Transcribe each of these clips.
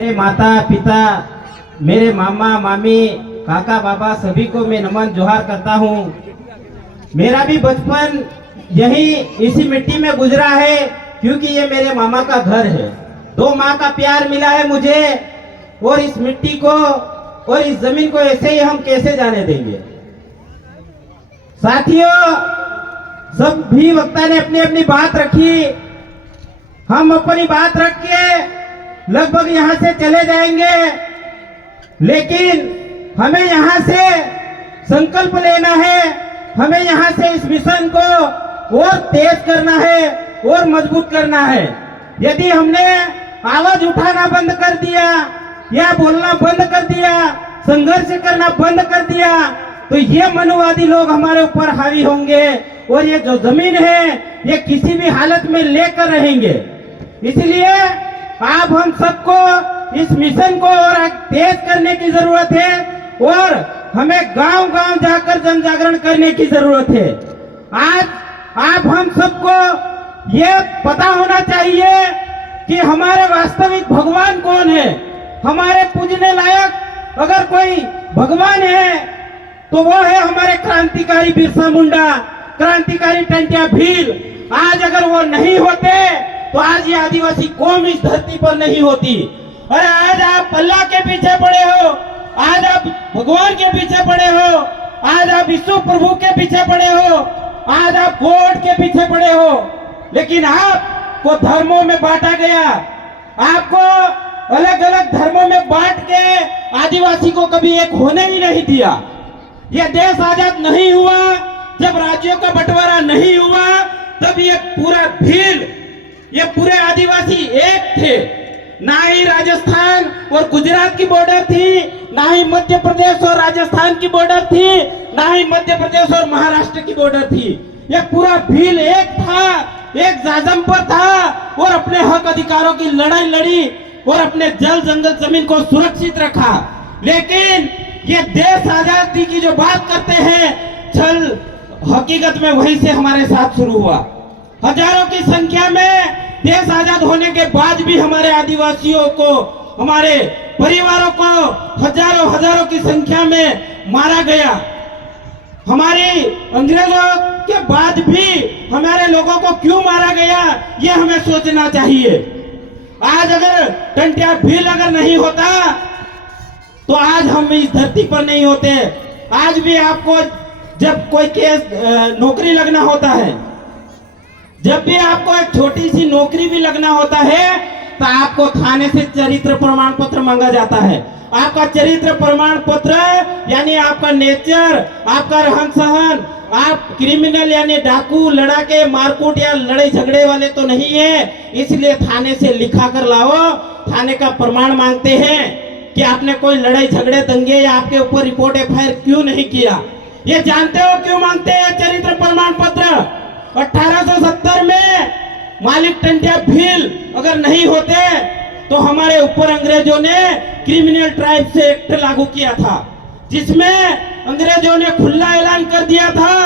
मेरे माता पिता, मेरे मामा मामी, काका बाबा सभी को मैं नमन जोहार करता हूँ। मेरा भी बचपन यही इसी मिट्टी में गुजरा है, क्योंकि ये मेरे मामा का घर है। दो माँ का प्यार मिला है मुझे, और इस मिट्टी को और इस जमीन को ऐसे ही हम कैसे जाने देंगे। साथियों, सब भी वक्ता ने अपनी अपनी बात रखी, हम अपनी बात रख के लगभग यहाँ से चले जाएंगे, लेकिन हमें यहाँ से संकल्प लेना है, हमें यहाँ से इस मिशन को और तेज करना है और मजबूत करना है। यदि हमने आवाज उठाना बंद कर दिया या बोलना बंद कर दिया, संघर्ष करना बंद कर दिया, तो ये मनुवादी लोग हमारे ऊपर हावी होंगे और ये जो जमीन है ये किसी भी हालत में लेकर रहेंगे। इसलिए आप हम सबको इस मिशन को और तेज करने की जरूरत है, और हमें गांव-गांव जाकर जन जागरण करने की जरूरत है। आज आप हम सबको ये पता होना चाहिए कि हमारे वास्तविक भगवान कौन है। हमारे पूजने लायक अगर कोई भगवान है तो वो है हमारे क्रांतिकारी बिरसा मुंडा, क्रांतिकारी टंट्या भील। आज अगर वो नहीं होते तो आज ये आदिवासी कौम इस धरती पर नहीं होती। अरे आज आप अल्लाह के पीछे पड़े हो, आज आप भगवान के पीछे पड़े हो, आज आप यीशु प्रभु के पीछे पड़े हो, आज आप गॉड के पीछे पड़े हो, लेकिन आपको धर्मों में बांटा गया। आपको अलग अलग धर्मों में बांट के आदिवासी को कभी एक होने ही नहीं दिया। यह देश आजाद नहीं हुआ, जब राज्यों का बंटवारा नहीं हुआ, तब ये पूरा भील, ये पूरे आदिवासी एक थे। ना ही राजस्थान और गुजरात की बॉर्डर थी, ना ही मध्य प्रदेश और राजस्थान की बॉर्डर थी, ना ही मध्य प्रदेश और महाराष्ट्र की बॉर्डर थी। ये पूरा भील एक था, एक जाजम पर था, और अपने हक अधिकारों की लड़ाई लड़ी और अपने जल जंगल जमीन को सुरक्षित रखा। लेकिन ये देश आजादी की जो बात करते हैं, छल हकीकत में वहीं से हमारे साथ शुरू हुआ। हजारों की संख्या में देश आजाद होने के बाद भी हमारे आदिवासियों को, हमारे परिवारों को हजारों की संख्या में मारा गया। हमारी अंग्रेजों के बाद भी हमारे लोगों को क्यों मारा गया, ये हमें सोचना चाहिए। आज अगर टंट्या भील अगर नहीं होता तो आज हम इस धरती पर नहीं होते। आज भी आपको जब कोई केस नौकरी लगना होता है, जब भी आपको एक छोटी सी नौकरी भी लगना होता है, तो आपको थाने से चरित्र प्रमाण पत्र मांगा जाता है। आपका चरित्र प्रमाण पत्र यानी आपका नेचर, आपका रहन सहन, आप क्रिमिनल यानी डाकू, लड़ाके, मारकूट या लड़ाई झगड़े वाले तो नहीं है, इसलिए थाने से लिखा कर लाओ। थाने का प्रमाण मांगते हैं कि आपने कोई लड़ाई झगड़े दंगे या आपके ऊपर रिपोर्ट एफआईआर क्यों नहीं किया। ये जानते हो क्यों मांगते हैं चरित्र प्रमाण पत्र? 1870 में मालिक टंट्या भील अगर नहीं होते तो हमारे ऊपर अंग्रेजों ने क्रिमिनल ट्राइब से एक्ट लागू किया था, जिसमें अंग्रेजों ने खुला ऐलान कर दिया था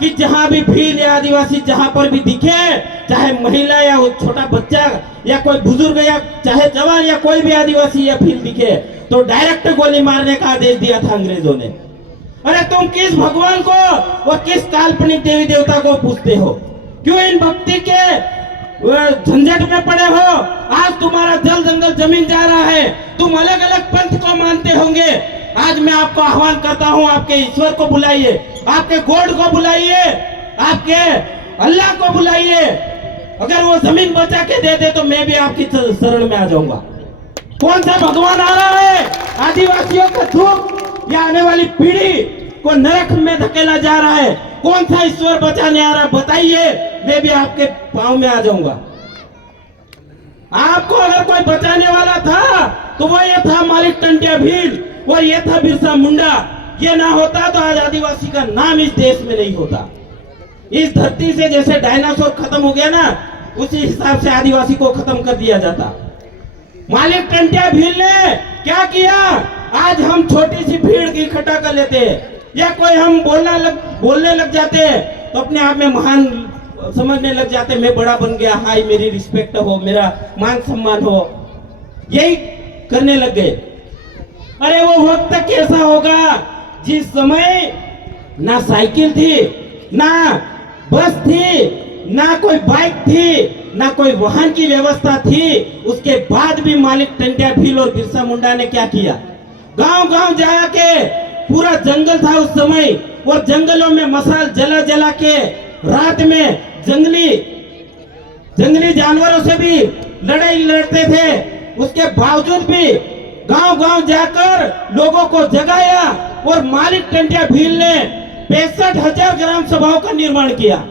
कि जहां भी भील या आदिवासी जहां पर भी दिखे, चाहे महिला या छोटा बच्चा या कोई बुजुर्ग या चाहे जवान या कोई भी आदिवासी या भील दिखे, तो डायरेक्ट गोली मारने का आदेश दिया था अंग्रेजों ने। अरे तुम किस भगवान को और किस काल्पनिक देवी देवता को पूजते हो? क्यों इन भक्ति के झंझट में पड़े हो? आज तुम्हारा जल जंगल जमीन जा रहा है, तुम अलग अलग पंथ को मानते होंगे। आज मैं आपको आह्वान करता हूं, आपके ईश्वर को बुलाइए, आपके गॉड को बुलाइए, आपके अल्लाह को बुलाइए। अगर वो जमीन बचा के दे दे तो मैं भी आपकी शरण में आ जाऊंगा। कौन सा भगवान आ रहा है? आदिवासियों का दुख या आने वाली पीढ़ी को नरक में धकेला जा रहा है? कौन सा ईश्वर बचाने आ रहा है? बताइए, मैं भी आपके पांव में आ जाऊंगा। आपको अगर कोई बचाने वाला था तो वो ये था मालिक टंट्या भील और ये था बिरसा मुंडा। ये ना होता तो आज आदिवासी का नाम इस देश में नहीं होता। इस धरती से जैसे डायनासोर खत्म हो गया ना, उसी हिसाब से आदिवासी को खत्म कर दिया जाता। मालिक टंट्या भील ने क्या किया? आज हम छोटी सी भीड़ की इकट्ठा कर लेते या कोई हम बोलने लग जाते तो अपने आप में महान समझने लग जाते, मैं बड़ा बन गया, हाय मेरी रिस्पेक्ट हो, मेरा मान सम्मान हो। यही करने लग गए। अरे वो वक्त कैसा होगा जिस समय ना साइकिल थी, ना बस थी, ना कोई बाइक थी, ना कोई वाहन की व्यवस्था थी। उसके बाद भी मालिक टंट्या भील और बिरसा मुंडा ने क्या किया, गांव गांव जाके, पूरा जंगल था उस समय, और जंगलों में मसाल जला जला के रात में जंगली जानवरों से भी लड़ाई लड़ते थे। उसके बावजूद भी गांव गांव जाकर लोगों को जगाया और मालिक टंट्या भील ने 65,000 ग्राम सभाओं का निर्माण किया।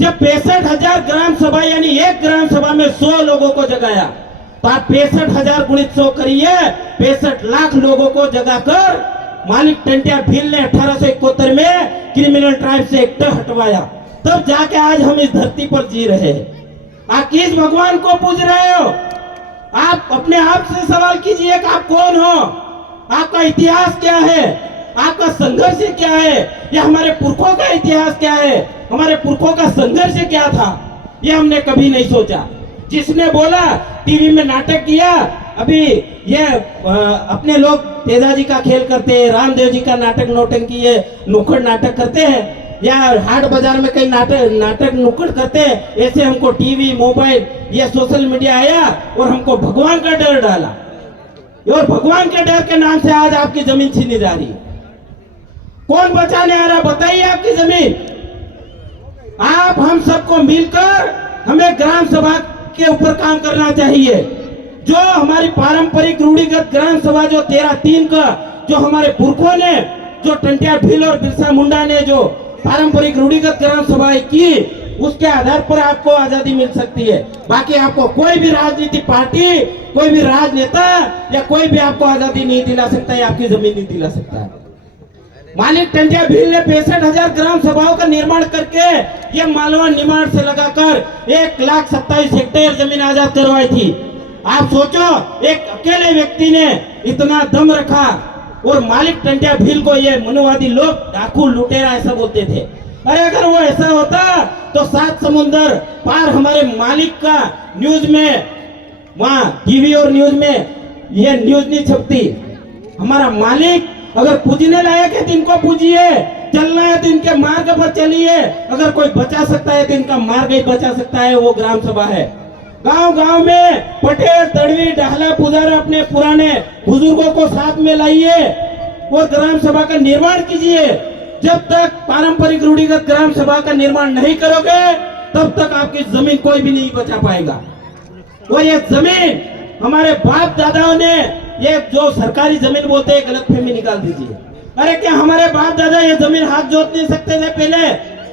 जब 65,000 ग्राम सभा यानी एक ग्राम सभा में 100 लोगों को जगाया, तो आप 65,000 गुणित 100 करिए, 65 लाख लोगों को जगाकर मालिक टंट्या भील ने 1871 में क्रिमिनल ट्राइब से एक्ट हटवाया। तब जाके आज हम इस धरती पर जी रहे हैं। आप किस भगवान को पूज रहे हो? आप अपने आप से सवाल कीजिए कि आप कौन हो, आपका इतिहास क्या है, आपका संघर्ष क्या है, या हमारे पुरखों का इतिहास क्या है, हमारे पुरखों का संघर्ष क्या था, ये हमने कभी नहीं सोचा। जिसने बोला टीवी में नाटक किया, अभी ये अपने लोग तेजाजी का खेल करते हैं, रामदेव जी का नाटक नौटंकी ये नुक्कड़ नाटक करते हैं, या हाट बाजार में कई नाटक नुक्कड़ करते हैं। ऐसे हमको टीवी, मोबाइल, ये सोशल मीडिया आया और हमको भगवान का डर डाला, और भगवान के डर के नाम से आज आपकी जमीन छीनी जा रही है। कौन बचाने आ रहा, बताइए आपकी जमीन। आप हम सबको मिलकर हमें ग्राम सभा के ऊपर काम करना चाहिए। जो हमारी पारंपरिक रूढ़िगत ग्राम सभा जो 13-3 का जो हमारे पुरखों ने, जो टंट्या भील और बिरसा मुंडा ने जो पारंपरिक रूढ़िगत ग्राम सभाएं की, उसके आधार पर आपको आजादी मिल सकती है। बाकी आपको कोई भी राजनीतिक पार्टी, कोई भी राजनेता या कोई भी आपको आजादी नहीं दिला सकता है, आपकी जमीन नहीं दिला सकता है। मालिक टंट्या भील ने 65,000 ग्राम सभाओं का निर्माण करके ये मालवा निमाड़ से लगाकर 1,27,000 हेक्टेयर जमीन आजाद करवाई थी। आप सोचो, एक अकेले व्यक्ति ने इतना दम रखा, और मालिक टंट्या भील को ये मनुवादी लोग डाकू लुटेरा ऐसा बोलते थे। अरे अगर वो ऐसा होता तो 7 समुंदर पार हमारे मालिक का न्यूज में, वहां टीवी और न्यूज में ये न्यूज नहीं छपती। हमारा मालिक अगर पूजने लायक है तो इनको पूजिए, चलना है तो इनके मार्ग पर चलिए। अगर कोई बचा सकता है तो इनका मार्ग ही बचा सकता है, वो ग्राम सभा है। गांव गांव में पटेल, तड़वी, डाहला, पुजारा अपने पुराने बुजुर्गों को साथ में लाइए और ग्राम सभा का निर्माण कीजिए। जब तक पारंपरिक रूढ़िगत ग्राम सभा का निर्माण नहीं करोगे, तब तक आपकी जमीन कोई भी नहीं बचा पाएगा। और ये जमीन हमारे बाप दादाओं ने, ये जो सरकारी जमीन बोलते हैं, गलतफहमी निकाल दीजिए। अरे क्या हमारे बाप दादा ये जमीन हाथ जोत नहीं सकते थे पहले?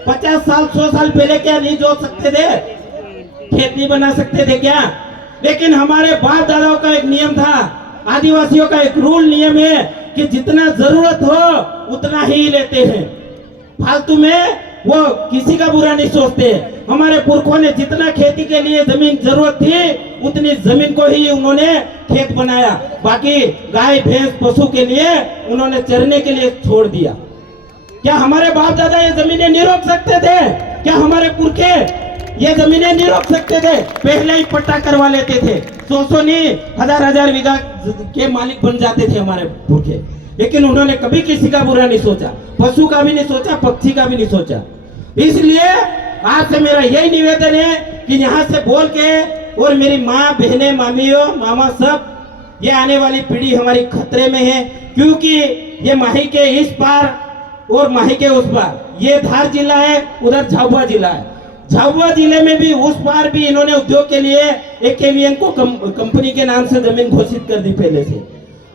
50 साल 100 साल पहले क्या नहीं जोत सकते थे? खेत नहीं बना सकते थे क्या? लेकिन हमारे बाप दादाओं का एक नियम था, आदिवासियों का एक रूल नियम है कि जितना जरूरत हो उतना ही लेते हैं, फालतू में वो किसी का बुरा नहीं सोचते। हमारे पुरखों ने जितना खेती के लिए जमीन जरूरत थी उतनी जमीन को ही उन्होंने खेत बनाया, बाकी गाय भैंस पशु के लिए उन्होंने चरने के लिए छोड़ दिया। क्या हमारे बाप दादा ये जमीनें नहीं रोक सकते थे? क्या हमारे पुरखे ये जमीनें नहीं रोक सकते थे? पहले ही पट्टा करवा लेते थे, 100 नहीं 1000 बीघा के मालिक बन जाते थे हमारे पुरखे। लेकिन उन्होंने कभी किसी का बुरा नहीं सोचा, पशु का भी नहीं सोचा, पक्षी का भी नहीं सोचा। इसलिए आपसे मेरा यही निवेदन है कि यहाँ से बोल के, और मेरी माँ, बहनें, मामियों, मामा सब, ये आने वाली पीढ़ी हमारी खतरे में है, क्योंकि ये माही के इस पार और माही के उस पार, ये धार जिला है, उधर झाबुआ जिला है। झाबुआ जिले में भी उस पार भी इन्होंने उद्योग के लिए एक केवीएन को कंपनी के नाम से जमीन घोषित कर दी पहले से।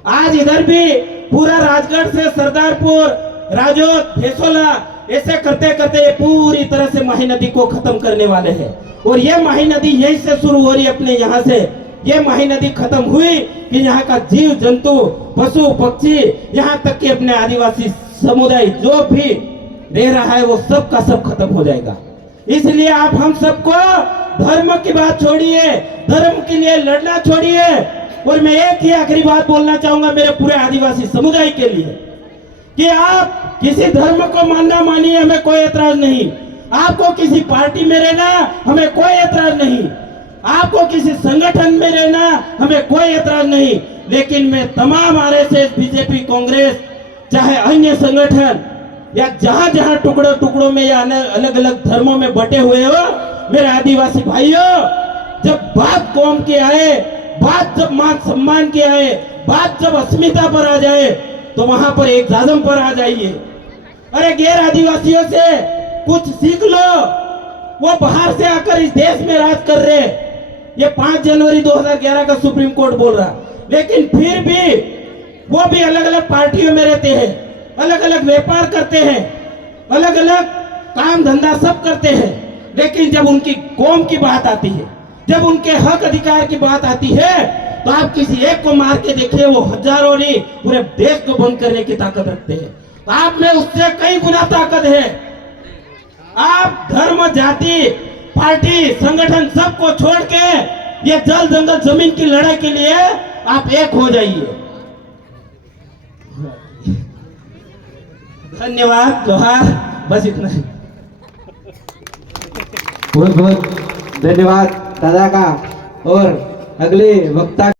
आज इधर भी पूरा राजगढ़ से सरदारपुर, राजोत, भेसोला, ऐसे करते करते पूरी तरह से माही नदी को खत्म करने वाले हैं। और ये माही नदी यहीं से शुरू हो रही है, अपने यहाँ से। ये माही नदी खत्म हुई कि यहाँ का जीव जंतु, पशु पक्षी, यहाँ तक कि अपने आदिवासी समुदाय जो भी रह रहा है वो सब का सब खत्म हो जाएगा। इसलिए आप हम सबको धर्म की बात छोड़िए, धर्म के लिए लड़ना छोड़िए। और मैं एक ही आखिरी बात बोलना चाहूंगा मेरे पूरे आदिवासी समुदाय के लिए, कि आप किसी धर्म को मानना मानिए, हमें कोई एतराज नहीं। आपको किसी पार्टी में रहना, हमें कोई एतराज नहीं। आपको किसी संगठन में रहना, हमें कोई एतराज नहीं। लेकिन मैं तमाम आरएसएस, बीजेपी, कांग्रेस, चाहे अन्य संगठन या जहां जहां टुकड़ों टुकड़ों में या अलग अलग धर्मों में बटे हुए हो, मेरे आदिवासी भाइयों, जब बात कौम की आए, बात जब मान सम्मान की आए, बात जब अस्मिता पर आ जाए, तो वहां पर एक जाजम पर आ जाइए। अरे गैर आदिवासियों से कुछ सीख लो। वो बाहर से आकर इस देश में राज कर रहे। ये 5 जनवरी 2011 का सुप्रीम कोर्ट बोल रहा, लेकिन फिर भी वो भी अलग अलग पार्टियों में रहते हैं, अलग अलग व्यापार करते हैं, अलग अलग काम धंधा सब करते हैं। लेकिन जब उनकी कौम की बात आती है, जब उनके हक अधिकार की बात आती है, तो आप किसी एक को मार के देखिए, वो हजारों नहीं पूरे देश को बंद करने की ताकत रखते हैं। तो आप में उससे कई गुना ताकत है। आप धर्म, जाति, पार्टी, संगठन सबको छोड़ के ये जल जंगल जमीन की लड़ाई के लिए आप एक हो जाइए। धन्यवाद, जोहार, बस इतना ही। बहुत बहुत धन्यवाद दादा का। और अगले वक्ता